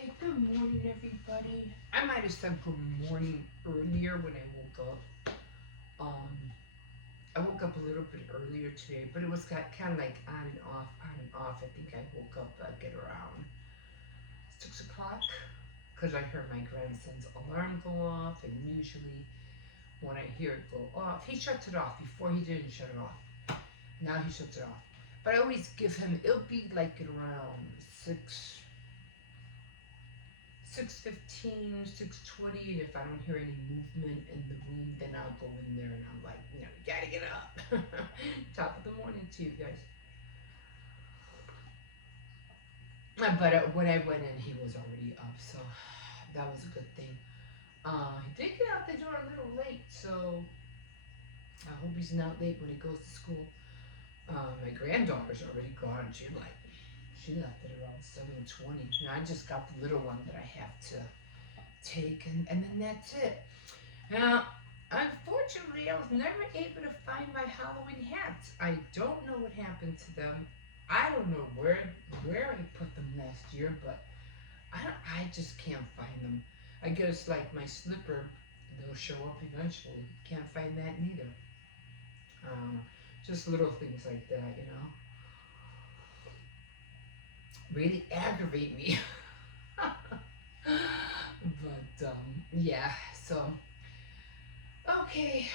Okay, good morning, everybody. I might have said good morning earlier when I woke up. Um, I woke up a little bit earlier today, but it was kind of like on and off, on and off. I think I woke up like at around 6 o'clock because I heard my grandson's alarm go off, and usually when I hear it go off, he shuts it off. Before he didn't shut it off. Now he shuts it off. But I always give him. It'll be like at around 6:15, 6:20, and if I don't hear any movement in the room, then I'll go in there and I'm like, you gotta get up. Top of the morning to you guys. But when I went in, he was already up, so that was a good thing. He did get out the door a little late, so I hope he's not late when he goes to school. My granddaughter's already gone. She left at around 7:20. Now I just got the little one that I have to take, and then that's it. Now, unfortunately, I was never able to find my Halloween hats. I don't know what happened to them. I don't know where I put them last year, but I just can't find them. I guess like my slipper, they'll show up eventually. Can't find that neither. Just little things like that. Really aggravate me. But yeah, so okay,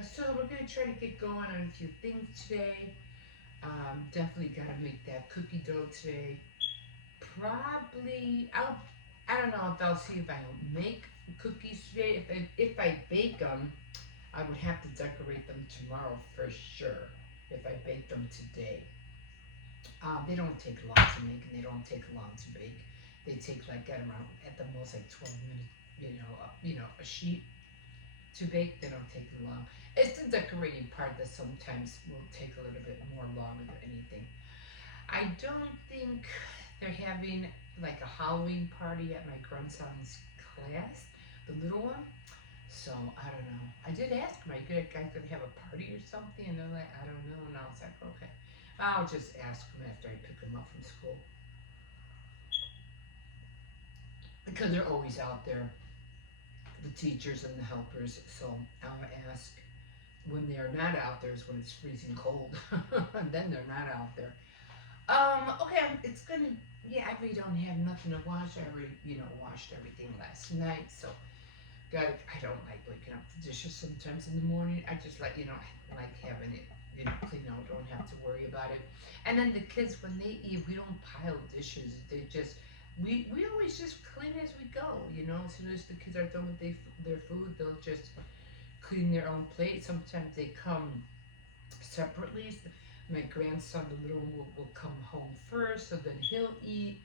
so we're gonna try to get going on a few things today. Definitely gotta make that cookie dough today. Probably I don't know if I'll see if I'll make cookies today. If I bake them, I would have to decorate them tomorrow for sure. If I bake them today, they don't take long to make and they don't take long to bake. They take like at the most like 12 minutes. A sheet to bake. They don't take long. It's the decorating part that sometimes will take a little bit more longer than anything. I don't think they're having like a Halloween party at my grandson's class, the little one. So I don't know. I did ask them, are you guys gonna have a party or something? And they're like, I don't know. And I was like, okay. I'll just ask them after I pick them up from school. Because they're always out there, the teachers and the helpers. So I'll ask when they're not out there is when it's freezing cold. And then they're not out there. Okay, it's gonna, yeah, I really don't have nothing to wash. I already, washed everything last night. So, I don't like waking up the dishes sometimes in the morning. I just like, I like having it, clean out. Don't have to worry about it. And then the kids, when they eat, we don't pile dishes. We always just clean as we go, As soon as the kids are done with their food, they'll just clean their own plate. Sometimes they come separately. So my grandson, the little one, will come home first, so then he'll eat.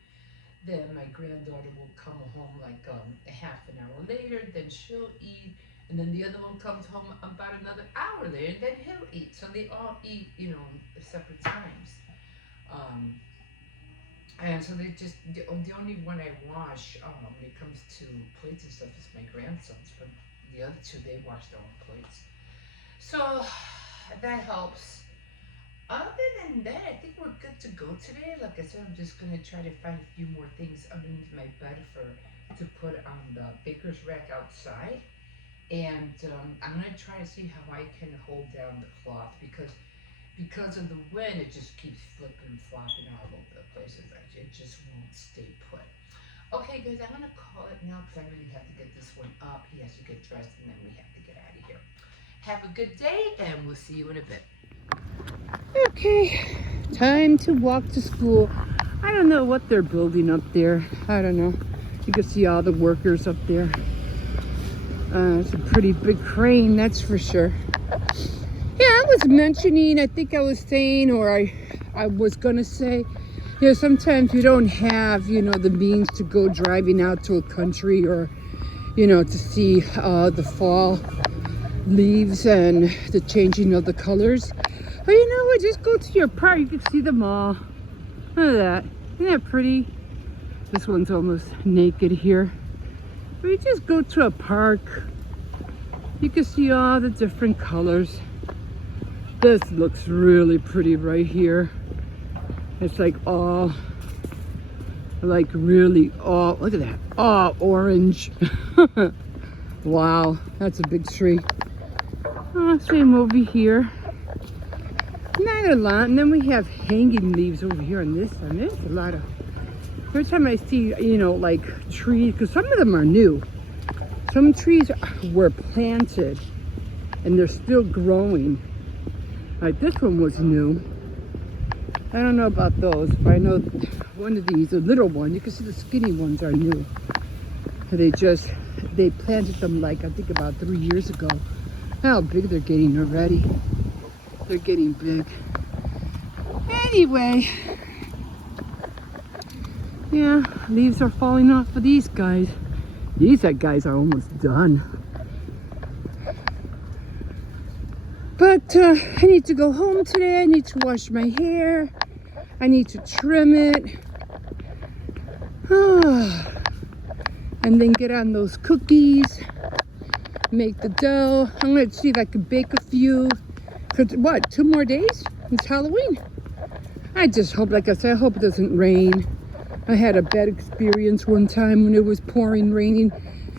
Then my granddaughter will come home like a half an hour later, then she'll eat. And then the other one comes home about another hour later, and then he'll eat. So they all eat, at separate times. And so the only one I wash when it comes to plates and stuff is my grandson's, but the other two, they wash their own plates. So that helps. Other than that, I think we're good to go today. Like I said, I'm just gonna try to find a few more things underneath my bed to put on the baker's rack outside, and I'm gonna try to see how I can hold down the cloth because of the wind, it just keeps flipping and flopping all over the place. It just won't stay put. Okay, guys, I'm gonna call it now because I really have to get this one up. He has to get dressed, and then we have to get out of here. Have a good day, and we'll see you in a bit. Okay, time to walk to school. I don't know what they're building up there. I don't know. You can see all the workers up there. It's a pretty big crane, that's for sure. Yeah, I was mentioning, I think I was saying, or I was gonna say, sometimes you don't have, the means to go driving out to a country or, to see the fall leaves and the changing of the colors. But you know what, just go to your park, you can see them all. Look at that, isn't that pretty? This one's almost naked here. But you just go to a park, you can see all the different colors. This looks really pretty right here. It's like all Like really, oh, look at that. Oh, orange. Wow, that's a big tree. Oh, same over here. Not a lot. And then we have hanging leaves over here on this one. There's a lot of, every time I see, you know, like trees, because some of them are new. Some trees were planted and they're still growing. Like this one was new. I don't know about those, but I know one of these, a little one, you can see the skinny ones are new. They planted them like, I think about 3 years ago. How big they're getting already. They're getting big. Anyway, yeah, leaves are falling off of these guys. These guys are almost done. But I need to go home today. I need to wash my hair. I need to trim it. And then get on those cookies. Make the dough. I'm going to see if I can bake a few. Cause what, 2 more days? It's Halloween. I just hope, like I said, I hope it doesn't rain. I had a bad experience one time when it was pouring, raining,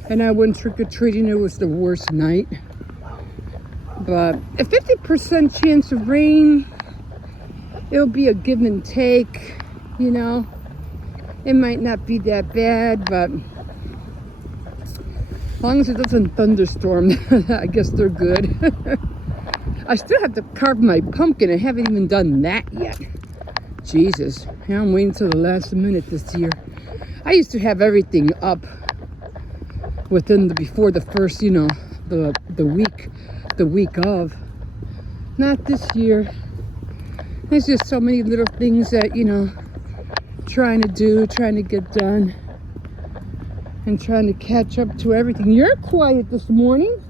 and I went trick-or-treating. It was the worst night. But a 50% chance of rain, it'll be a give and take, you know. It might not be that bad, but as long as it doesn't thunderstorm, I guess they're good. I still have to carve my pumpkin. I haven't even done that yet. Jesus, yeah, I'm waiting till the last minute this year. I used to have everything up before the first, you know, the week of. Not this year. There's just so many little things that, you know, trying to get done, and trying to catch up to everything. You're quiet this morning.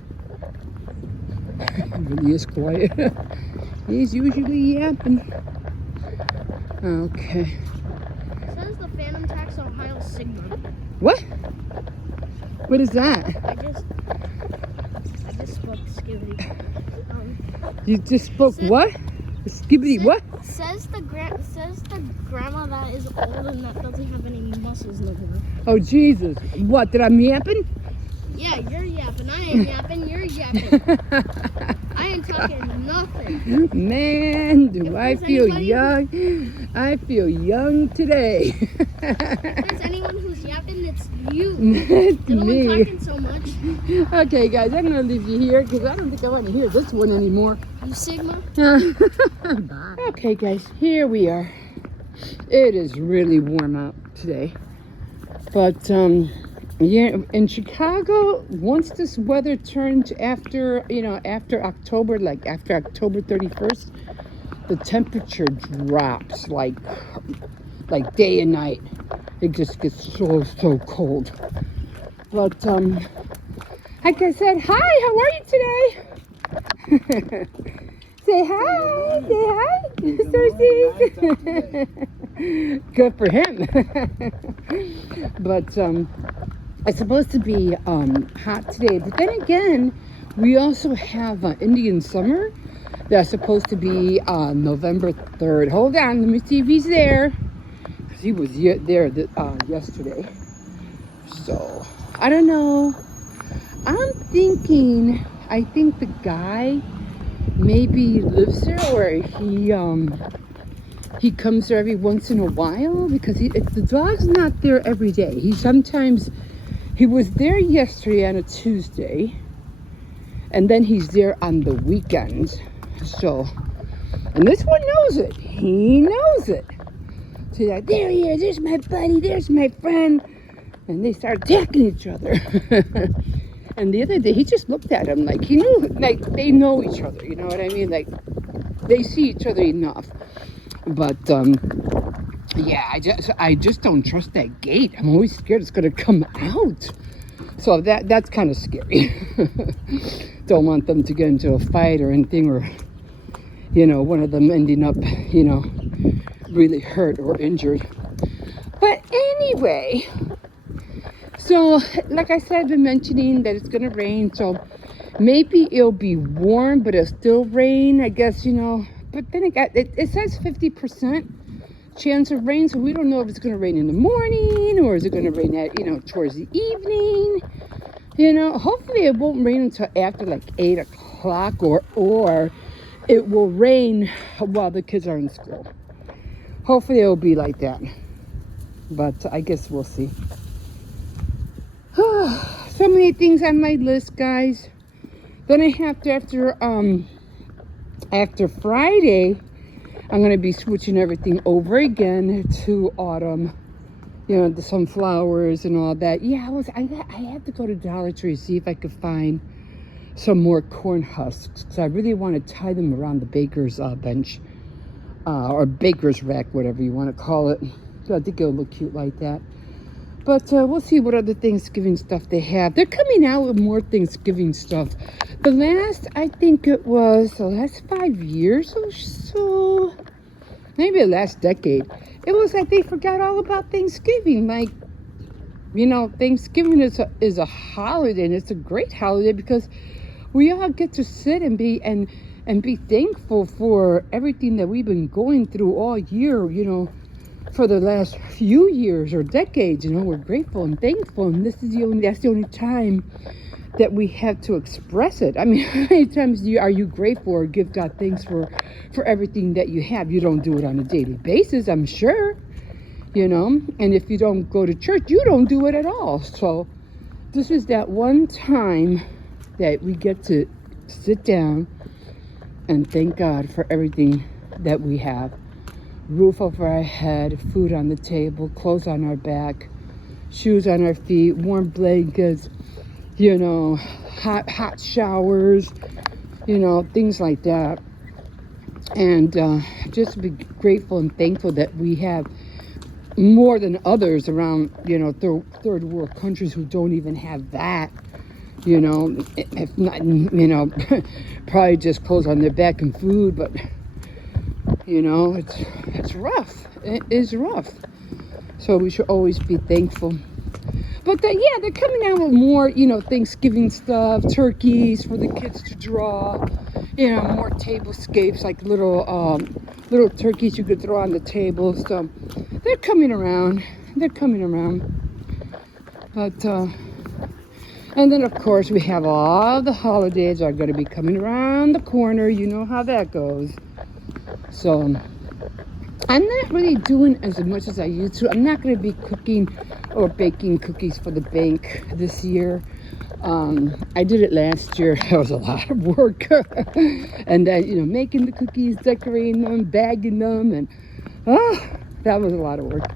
He really is quiet. He's usually yapping. Okay. It says the Phantom Tax Ohio Sigma. What? What is that? I just spoke Skibidi. You just spoke what? Skibidi what? Says the grandma that is old and that doesn't have any muscles no more. Oh Jesus! What? Did I yapping? Yeah, you're yapping. I ain't yapping. You're yapping. I ain't talking nothing. Man, do I feel anybody young? I feel young today. If there's anyone who's yapping, it's you. It's You're the me. one talking so much. Okay, guys, I'm gonna leave you here because I don't think I want to hear this one anymore. You Sigma? Bye. Okay, guys, here we are. It is really warm out today, but yeah, in Chicago, once this weather turns after October, like after October 31st, the temperature drops like day and night. It just gets so cold. But like I said, hi, how are you today? Say hi, Cersei. Good for him. But it's supposed to be hot today. But then again, we also have Indian summer that's supposed to be November 3rd. Hold on, let me see if he's there. He was there yesterday. So, I don't know. I think the guy maybe lives there, or he comes there every once in a while, because the dog's not there every day. He was there yesterday on a Tuesday, and then he's there on the weekends. So, and this one knows it. He knows it. So he's like, there he is, there's my buddy, there's my friend. And they start attacking each other. And the other day, he just looked at him like he knew, like they know each other, you know what I mean? Like they see each other enough. But yeah, I just don't trust that gate. I'm always scared it's gonna come out. So that's kind of scary. Don't want them to get into a fight or anything, or one of them ending up really hurt or injured. But anyway, so like I said, I've been mentioning that it's gonna rain, so maybe it'll be warm, but it'll still rain, I guess, But then it says 50%, chance of rain, so we don't know if it's going to rain in the morning or is it going to rain at, towards the evening. Hopefully it won't rain until after like 8 o'clock or it will rain while the kids are in school. Hopefully it will be like that. But I guess we'll see. So many things on my list, guys. Then I have to, after Friday, I'm going to be switching everything over again to autumn. The sunflowers and all that. Yeah, I had to go to Dollar Tree, see if I could find some more corn husks. Because I really want to tie them around the baker's bench. Or baker's rack, whatever you want to call it. So I think it'll look cute like that. But we'll see what other Thanksgiving stuff they have. They're coming out with more Thanksgiving stuff. I think it was the last 5 years or so, maybe the last decade, it was like they forgot all about Thanksgiving. Like, Thanksgiving is a holiday, and it's a great holiday because we all get to sit and be thankful for everything that we've been going through all year, for the last few years or decades. We're grateful and thankful, and that's the only time that we have to express it. I mean, how many times are you grateful or give God thanks for everything that you have? You don't do it on a daily basis, I'm sure, and if you don't go to church, you don't do it at all. So this is that one time that we get to sit down and thank God for everything that we have. Roof over our head, food on the table, clothes on our back, shoes on our feet, warm blankets, hot showers, things like that. And just be grateful and thankful that we have more than others around, third world countries who don't even have that. If not, probably just clothes on their back and food, but it's rough. It is rough. So we should always be thankful. But they're coming out with more, Thanksgiving stuff, turkeys for the kids to draw, more tablescapes, like little turkeys you could throw on the table. So they're coming around. But, and then of course we have all the holidays are going to be coming around the corner. You know how that goes. So I'm not really doing as much as I used to. I'm not going to be cooking or baking cookies for the bank this year. I did it last year. That was a lot of work. And then, making the cookies, decorating them, bagging them, and that was a lot of work.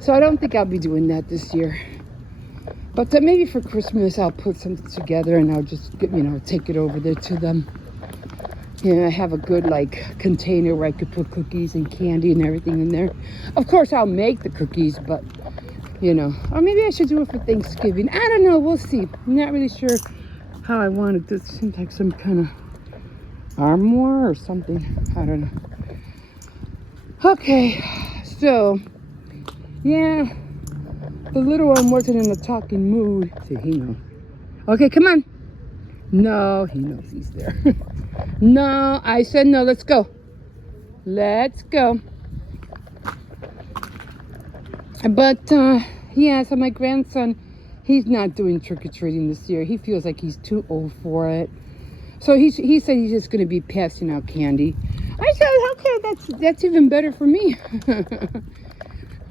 So I don't think I'll be doing that this year. But maybe for Christmas I'll put something together and I'll just, take it over there to them. I have a good container where I could put cookies and candy and everything in there. Of course I'll make the cookies, but or maybe I should do it for Thanksgiving. I don't know, we'll see. I'm not really sure how I want it. This seems like some kind of armoire or something. I don't know. Okay, so yeah, the little one wasn't in a talking mood. See, he knows. Okay, come on. No, he knows he's there. No, I said no. Let's go. Let's go. But, yeah, so my grandson, he's not doing trick-or-treating this year. He feels like he's too old for it. So he said he's just going to be passing out candy. I said, okay, that's even better for me.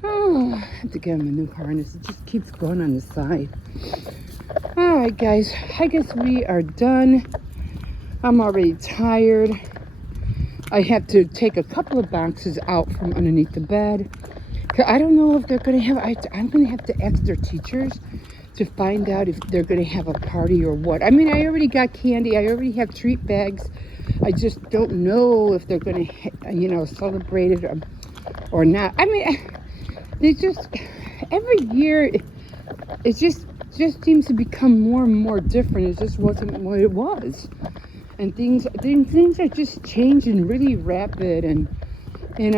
Oh, I have to get him a new harness. It just keeps going on the side. All right, guys, I guess we are done. I'm already tired. I have to take a couple of boxes out from underneath the bed. I don't know if they're going to have, I'm going to have to ask their teachers to find out if they're going to have a party or what. I mean, I already got candy. I already have treat bags. I just don't know if they're going to, celebrate it or not. I mean, they just, every year, it just seems to become more and more different. It just wasn't what it was. And things are just changing really rapid, and you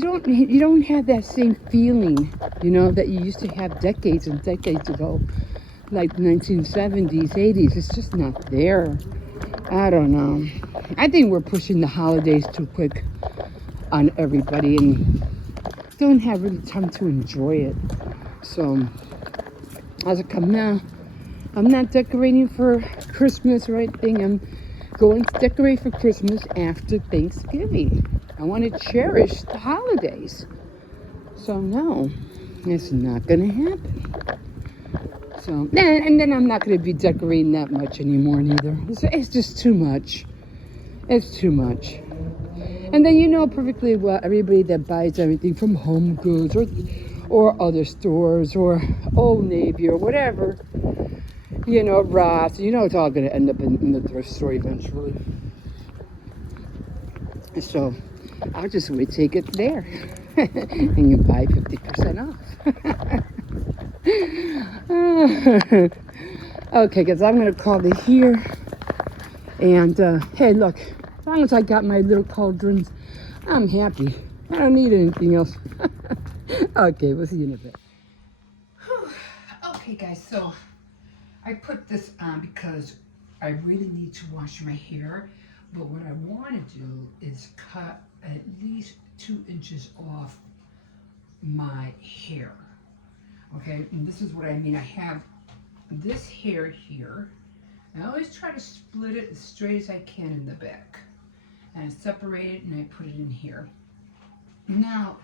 don't have that same feeling, that you used to have decades and decades ago, like 1970s, 80s. It's just not there. I don't know. I think we're pushing the holidays too quick. on everybody and don't have really time to enjoy it. So I was like, I'm not decorating for Christmas or anything. I'm going to decorate for Christmas after Thanksgiving. I want to cherish the holidays. So no, it's not going to happen. So, and then I'm not going to be decorating that much anymore neither. It's just too much. It's too much. And then you know perfectly well everybody that buys everything from Home Goods or other stores or Old Navy or whatever, you know, Ross, you know it's all going to end up in the thrift store eventually. So I'll just wait till you get there and you buy 50% off. Okay, because I'm going to call it here. And hey, look, as long as I got my little cauldrons, I'm happy. I don't need anything else. Okay, we'll see you in a bit. Okay, guys, so I put this on because I really need to wash my hair. But what I want to do is cut at least 2 inches off my hair. Okay, and this is what I mean. I have this hair here. I always try to split it as straight as I can in the back. And I separate it and I put it in here. Now,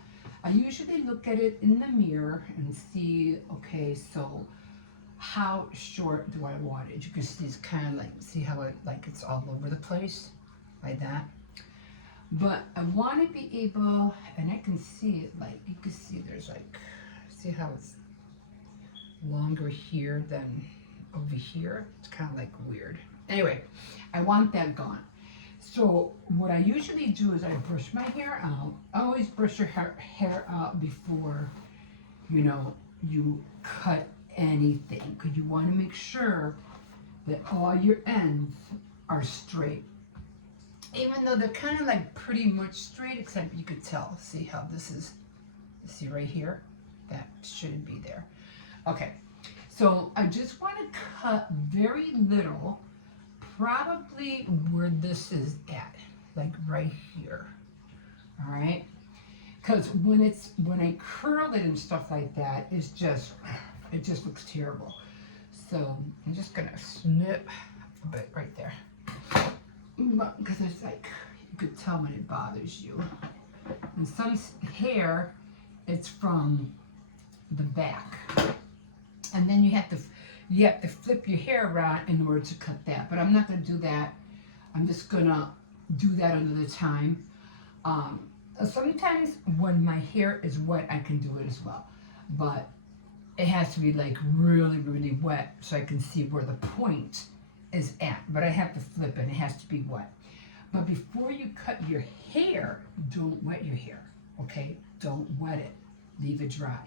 I usually look at it in the mirror and see, okay, so how short do I want it? You can see it's kind of like, see how it, like it's all over the place, like that. But I want to be able, and I can see it, like, you can see there's like, see how it's longer here than over here? It's kind of like weird. Anyway, I want that gone. So what I usually do is I brush my hair out. I always brush your hair out before, you know, you cut anything, because you want to make sure that all your ends are straight. Even though they're kind of like pretty much straight, except you could tell. See how this is, see right here? That shouldn't be there. Okay, so I just want to cut very little, probably where this is at, like right here. All right, because when I curl it and stuff like that, it just looks terrible. So I'm just gonna snip a bit right there, because it's like, you could tell when it bothers you. And some hair, it's from the back, and then you have to flip your hair around in order to cut that. But I'm not going to do that. I'm just going to do that another time. Sometimes when my hair is wet, I can do it as well, but it has to be like really, really wet so I can see where the point is at. But I have to flip it. It has to be wet. But before you cut your hair, don't wet your hair. Okay? Don't wet it. Leave it dry.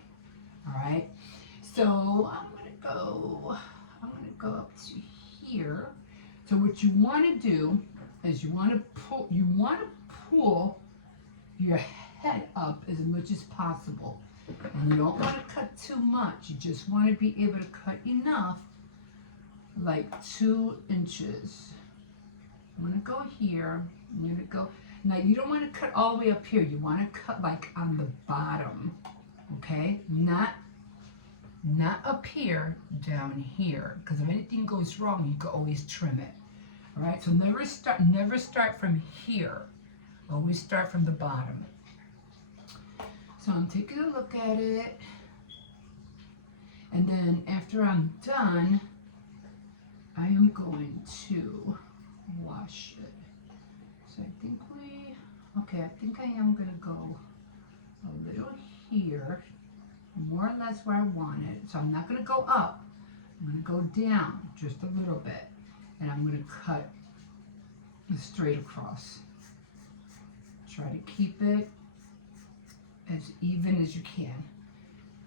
All right? So I'm gonna go up to here. So what you want to do is you want to pull your head up as much as possible. And you don't want to cut too much. You just want to be able to cut enough, like 2 inches. I'm gonna go here. I'm gonna go. Now you don't want to cut all the way up here. You want to cut like on the bottom. Okay? Not up here, down here, because if anything goes wrong, you can always trim it. All right, so never start from here. Always start from the bottom. So I'm taking a look at it, and then after I'm done, I am going to wash it. So I think I am gonna go a little here, more or less where I want it. So I'm not going to go up. I'm going to go down just a little bit. And I'm going to cut straight across. Try to keep it as even as you can.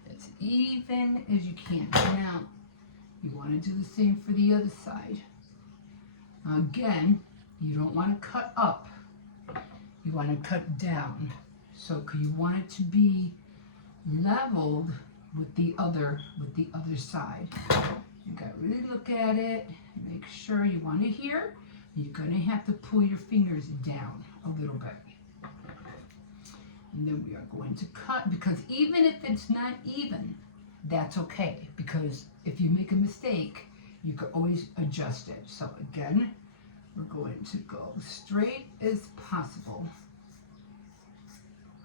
As even as you can. Now, you want to do the same for the other side. Again, you don't want to cut up. You want to cut down. So you want it to be leveled with the other side. You got to really look at it, make sure you want it here. You're going to have to pull your fingers down a little bit. And then we are going to cut, because even if it's not even, that's okay, because if you make a mistake, you can always adjust it. So again, we're going to go straight as possible.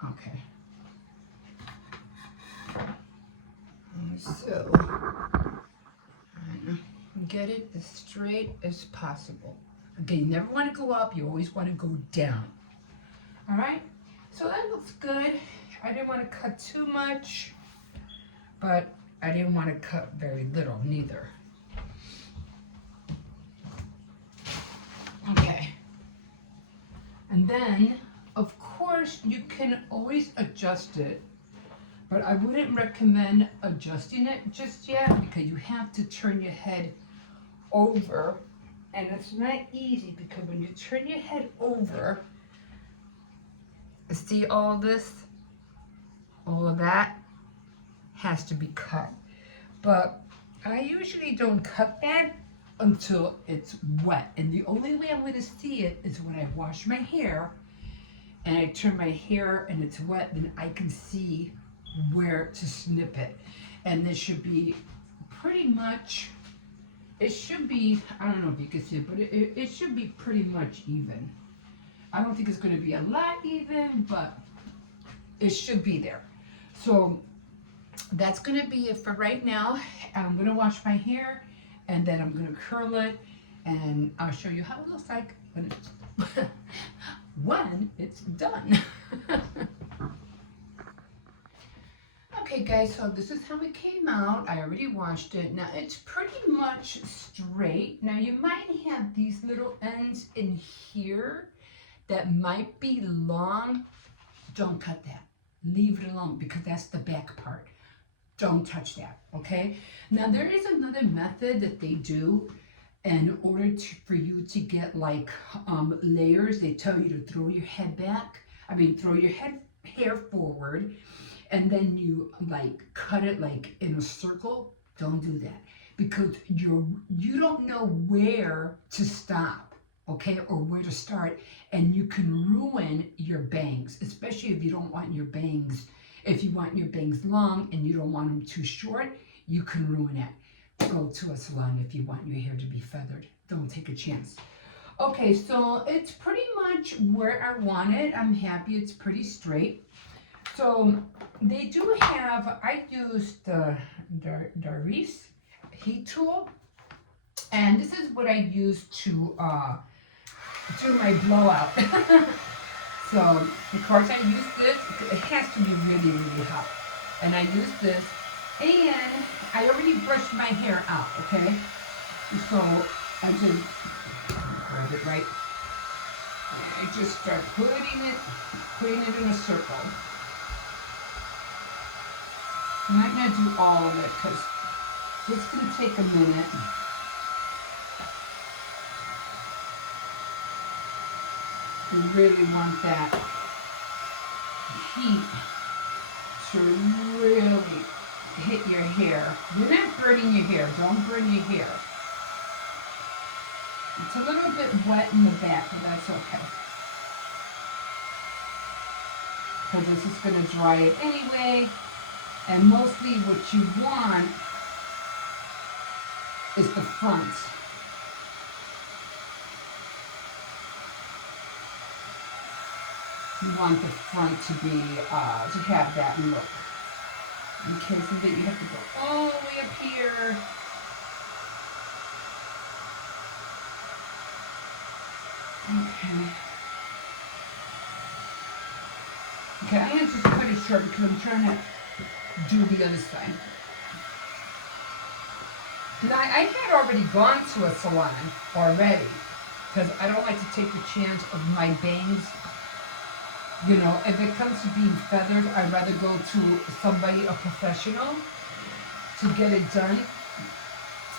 Okay. So, get it as straight as possible. Again, you never want to go up, you always want to go down. All right, so that looks good. I didn't want to cut too much, but I didn't want to cut very little neither. Okay, and then of course you can always adjust it, but I wouldn't recommend adjusting it just yet, because you have to turn your head over, and it's not easy, because when you turn your head over, see all this, all of that has to be cut. But I usually don't cut that until it's wet, and the only way I'm going to see it is when I wash my hair and I turn my hair and it's wet, then I can see where to snip it. And this should be pretty much, it should be, I don't know if you can see it, but it should be pretty much even. I don't think it's going to be a lot even, but it should be there. So that's going to be it for right now. I'm going to wash my hair, and then I'm going to curl it, and I'll show you how it looks like when it's, when it's done. Okay guys, so this is how it came out. I already washed it. Now it's pretty much straight. Now you might have these little ends in here that might be long. Don't cut that. Leave it alone, because that's the back part. Don't touch that, okay? Now there is another method that they do in order for you to get like layers. They tell you to throw your head back. Throw your hair forward, and then you like cut it like in a circle. Don't do that, because you don't know where to stop, okay, or where to start, and you can ruin your bangs, especially if you don't want your bangs. If you want your bangs long and you don't want them too short, you can ruin it. Go to a salon if you want your hair to be feathered. Don't take a chance. Okay, so it's pretty much where I want it. I'm happy it's pretty straight. So they do have, I used the Darice heat tool, and this is what I use to do my blowout. So of course I use this. It has to be really, really hot, and I use this, and I already brushed my hair out. Okay, so I just grab it right. I just start putting it in a circle. I'm not going to do all of it, because it's going to take a minute. You really want that heat to really hit your hair. You're not burning your hair. Don't burn your hair. It's a little bit wet in the back, but that's okay, because this is going to dry it anyway. And mostly what you want is the front. You want the front to be, to have that look. In case of it, you have to go all the way up here. Okay, I'm going to just cut it short, because I'm trying to do the other side. And I had already gone to a salon already, because I don't like to take the chance of my bangs. You know, if it comes to being feathered, I'd rather go to somebody, a professional, to get it done,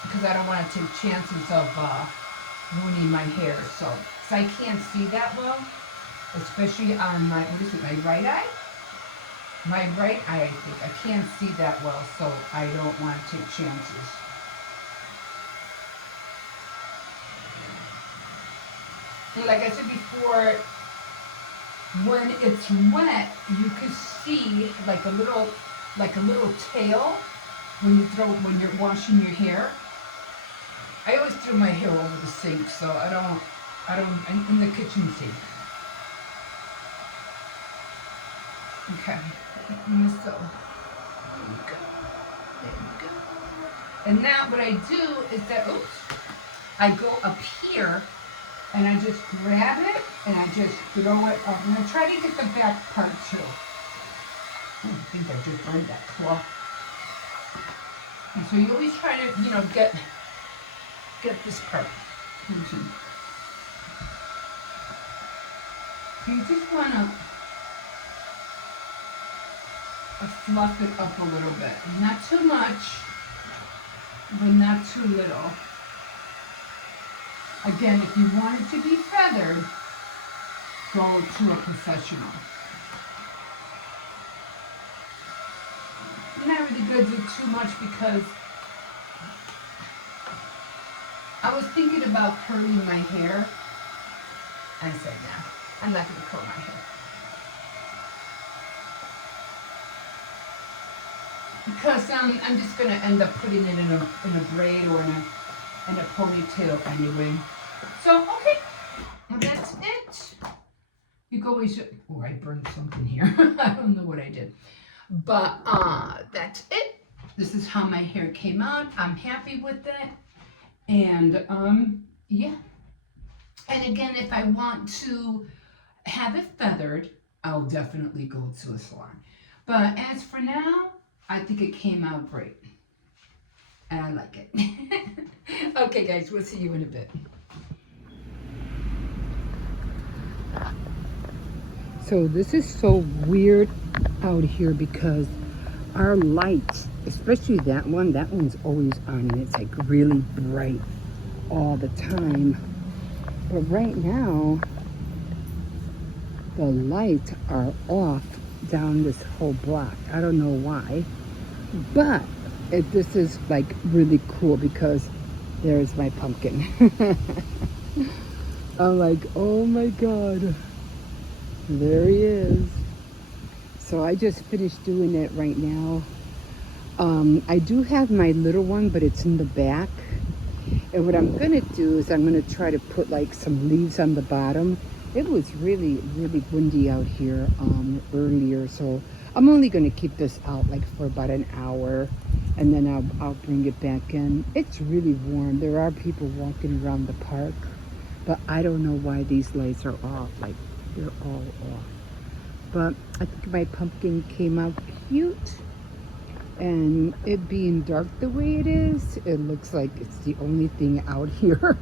because I don't want to take chances of ruining my hair. So I can't see that well, especially on my, what is it, my right eye? My right eye, I think. I can't see that well, so I don't want to take chances. And like I said before, when it's wet, you can see like a little tail when you're washing your hair. I always throw my hair over the sink, so I don't in the kitchen sink. Okay, so there you go. There you go. And now what I do is that, I go up here and I just grab it and I just throw it up. And I try to get the back part too. I think I just burned that cloth. And so you always try to, get this part. So you just want to fluff it up a little bit. Not too much, but not too little. Again, if you want it to be feathered, go to a professional. You're not really going to do too much because I was thinking about curling my hair. I said, no, I'm not going to curl my hair. Because I'm just going to end up putting it in a braid or in a ponytail anyway. So, okay, well, that's it. You go always, I burned something here. I don't know what I did. But that's it. This is how my hair came out. I'm happy with it. And yeah. And again, if I want to have it feathered, I'll definitely go to a salon. But as for now, I think it came out great. And I like it. Okay, guys, we'll see you in a bit. So this is so weird out here because our lights, especially that one's always on and it's like really bright all the time. But right now, the lights are off down this whole block. I don't know why, but this is like really cool because there's my pumpkin. I'm like, oh my God, there he is. So I just finished doing it right now. I do have my little one, but it's in the back. And what I'm gonna do is I'm gonna try to put like some leaves on the bottom. It was really, really windy out here earlier, so I'm only gonna keep this out like for about an hour, and then I'll bring it back in. It's really warm. There are people walking around the park, but I don't know why these lights are off. Like, they're all off. But I think my pumpkin came out cute. And it being dark the way it is, it looks like it's the only thing out here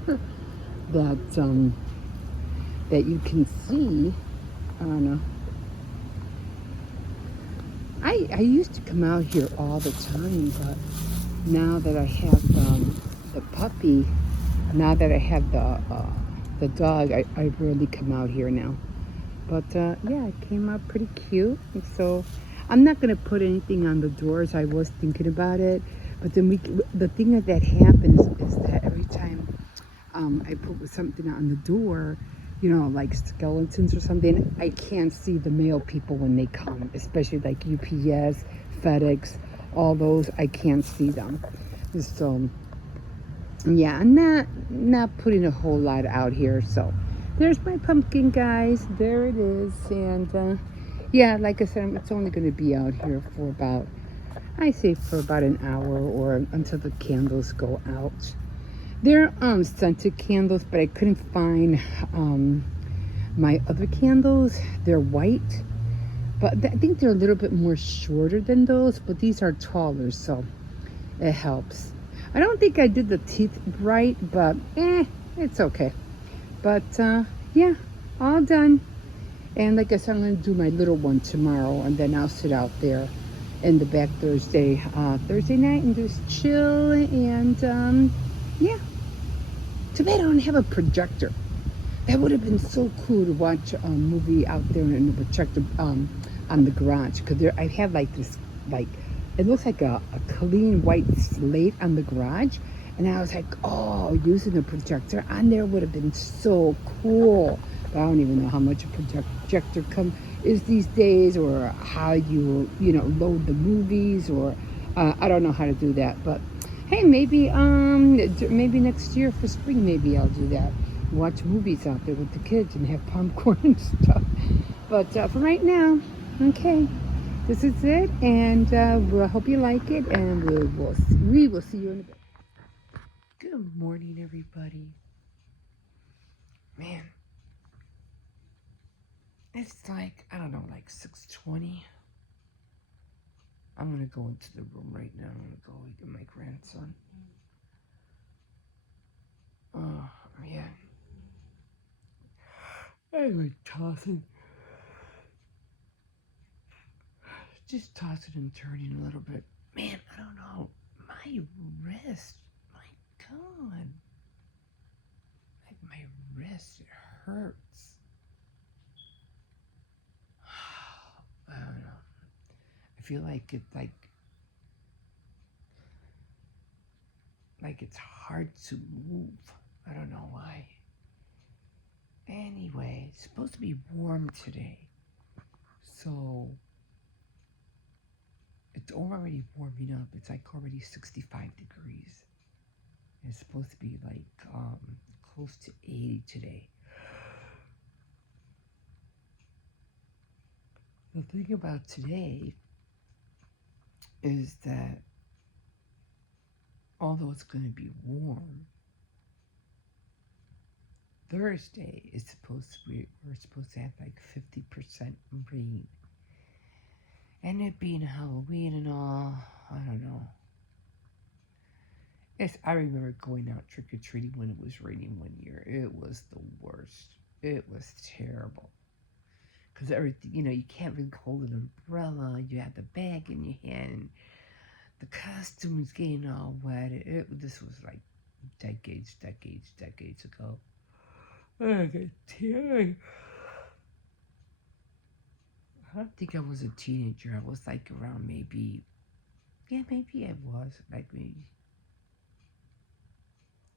that that you can see. I don't know. I used to come out here all the time, but now that I have the puppy, now that I have the dog, I rarely come out here now. But yeah, it came out pretty cute. And so I'm not gonna put anything on the doors. I was thinking about it, but then the thing that happens is that every time I put something on the door, like skeletons or something, I can't see the mail people when they come, especially like UPS, FedEx, all those. I can't see them. So yeah, I'm not putting a whole lot out here. So there's my pumpkin, guys. There it is. And yeah, like I said, it's only going to be out here for about, I say for about an hour or until the candles go out. They're scented candles, but I couldn't find my other candles. They're white, but I think they're a little bit more shorter than those, but these are taller, so it helps. I don't think I did the teeth right, but it's okay. But yeah, all done. And like I said, I'm going to do my little one tomorrow, and then I'll sit out there in the back Thursday night and just chill. And yeah, too bad I don't have a projector. That would have been so cool to watch a movie out there in the projector on the garage. Because I have like this, like, it looks like a clean white slate on the garage. And I was like, oh, using a projector on there would have been so cool. I don't even know how much a projector is these days, or how you load the movies, or I don't know how to do that. But hey, maybe next year for spring, maybe I'll do that. Watch movies out there with the kids and have popcorn and stuff. But for right now, okay, this is it, and I hope you like it, and we will see you in a bit. Good morning, everybody. Man, it's like, I don't know, like 6:20. I'm gonna go into the room right now. I'm gonna go get my grandson. Oh man, I've been just tossing and turning a little bit. Man, I don't know, my wrist, my God, like my wrist, it hurts. I don't know. I feel like it's hard to move. I don't know why. Anyway, it's supposed to be warm today. So it's already warming up. It's like already 65 degrees. It's supposed to be like close to 80 today. The thing about today is that although it's going to be warm, Thursday is we're supposed to have like 50% rain. And it being Halloween and all, I don't know. I remember going out trick-or-treating when it was raining one year. It was the worst. It was terrible. Because everything, you can't really hold an umbrella. You have the bag in your hand. The costume's getting all wet. This was like decades ago. I got teary. I don't think I was a teenager. I was like around maybe I was. Like maybe,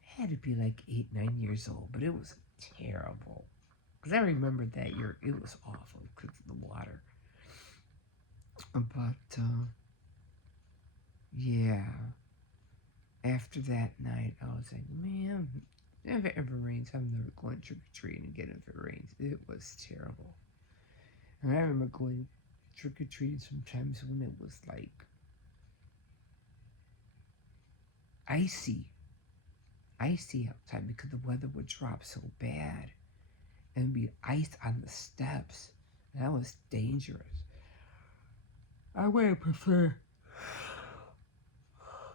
I had to be like 8, 9 years old. But it was terrible. Because I remember that year, it was awful because of the water. But, yeah. After that night, I was like, man, if it ever rains, I'm never going trick-or-treating again if it rains. It was terrible. And I remember going trick-or-treating sometimes when it was like icy outside because the weather would drop so bad and be ice on the steps. That was dangerous. I would prefer,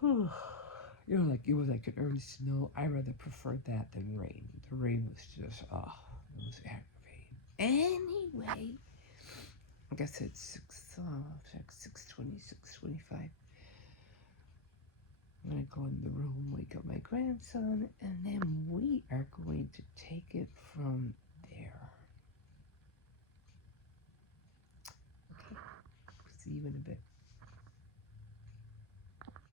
like it was like an early snow. I rather preferred that than rain. The rain was just, it was aggravating. Anyway, I guess it's 6:20, 6:25. I'm gonna go in the room, wake up my grandson, and then we are going to take it from there. Okay, see you in a bit.